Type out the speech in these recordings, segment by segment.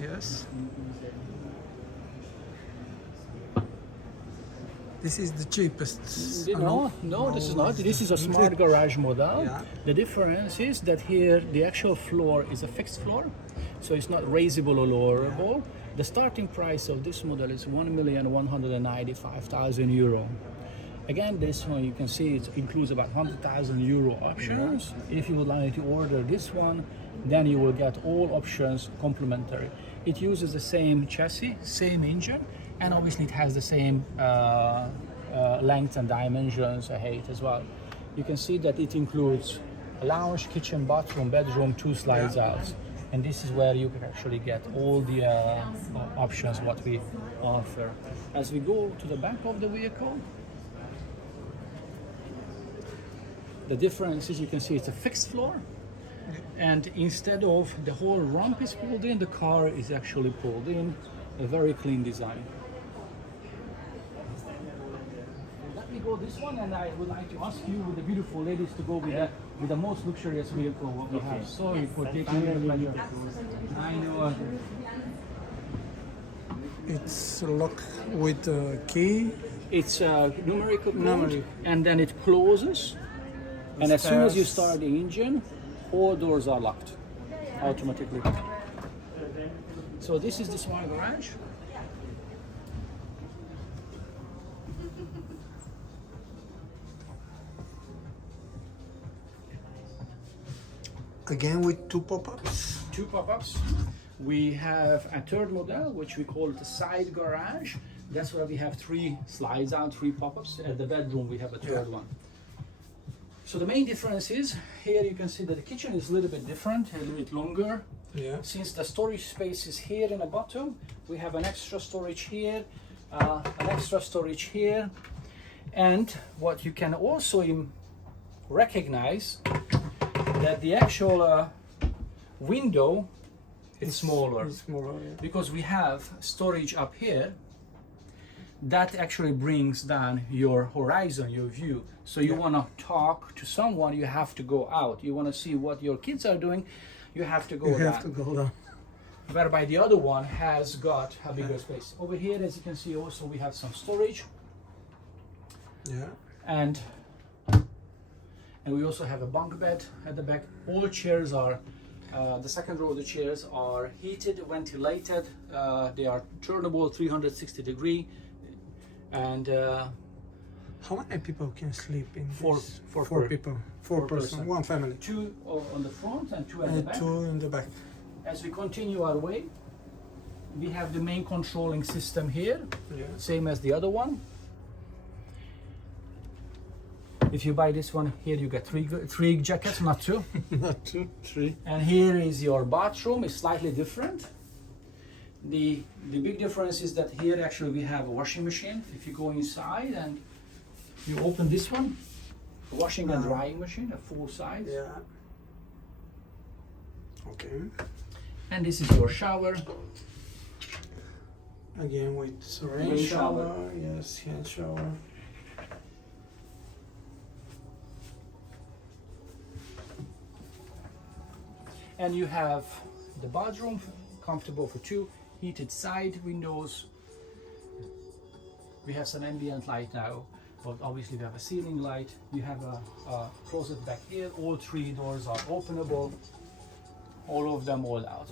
Yes. This is the cheapest. No, this is not. This is a smart garage model. Yeah. The difference is that here the actual floor is a fixed floor, so it's not raisable or lowerable. The starting price of this model is €1,195,000. Again, this one you can see it includes about €100,000 options. If you would like to order this one, then you will get all options complimentary. It uses the same chassis, same engine, and obviously it has the same length and dimensions, height as well. You can see that it includes a lounge, kitchen, bathroom, bedroom, 2 slides out. And this is where you can actually get all the options what we offer. As we go to the back of the vehicle, the difference is you can see it's a fixed floor, and instead of the whole rump is pulled in, the car is actually pulled in. A very clean design. Let me go this one, and I would like to ask you, with the beautiful ladies, to go with the most luxurious vehicle what we have. Sorry for taking the pleasure. I know. It's locked with a key. It's numerical code, and then it closes. And as soon as you start the engine, all doors are locked automatically. So this is the smart garage. Again with 2 pop-ups. 2 pop-ups. We have a third model, which we call the side garage. That's where we have 3 slides out, 3 pop-ups. At the bedroom, we have a third one. So the main difference is, here you can see that the kitchen is a little bit different, a little bit longer. Yeah. Since the storage space is here in the bottom, we have an extra storage here, an extra storage here. And what you can also recognize, that the actual window is smaller. It's smaller, yeah. Because we have storage up here. That actually brings down your horizon, your view. So you want to talk to someone, you have to go out. You want to see what your kids are doing, you have to go down. You have to go down. Whereby the other one has got a bigger space. Over here, as you can see, also we have some storage. Yeah. And we also have a bunk bed at the back. All chairs are, the second row of the chairs are heated, ventilated. They are turnable 360 degree. And how many people can sleep in this? 4 people. 4 person. 1 family. 2 on the front and 2 at the back. 2 in the back. As we continue our way, we have the main controlling system here, same as the other one. If you buy this one here, you get 3 jackets, not 2. Not 2, 3. And here is your bathroom. It's slightly different. The big difference is that here actually we have a washing machine. If you go inside and you open this one, a washing and drying machine, a full size. Yeah. Okay. And this is your shower. Again with rain shower. Yes, hand shower. And you have the bathroom, comfortable for 2, heated side windows. We have some ambient light now, but obviously we have a ceiling light. You have a closet back here. All 3 doors are openable. All of them all out.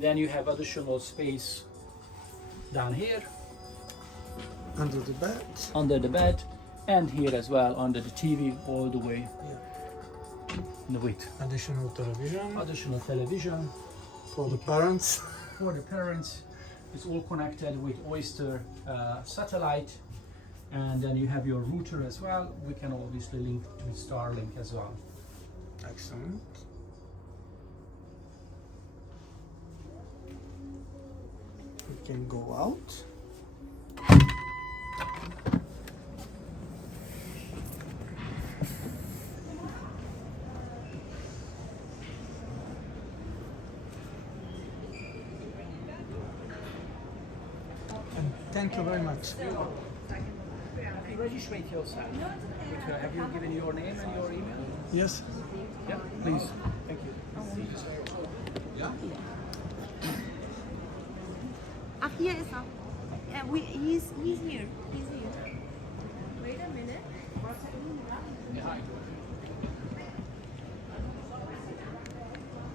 Then you have additional space down here. Under the bed. Under the bed, and here as well under the TV all the way. In the width. Additional television. Additional television. For the parents. For the parents. It's all connected with Oyster satellite. And then you have your router as well. We can obviously link to Starlink as well. Excellent. We can go out. And thank you very much. Register yourself. Have you given your name and your email? Yes. Yeah, please. Thank you. Yes, he's here. He's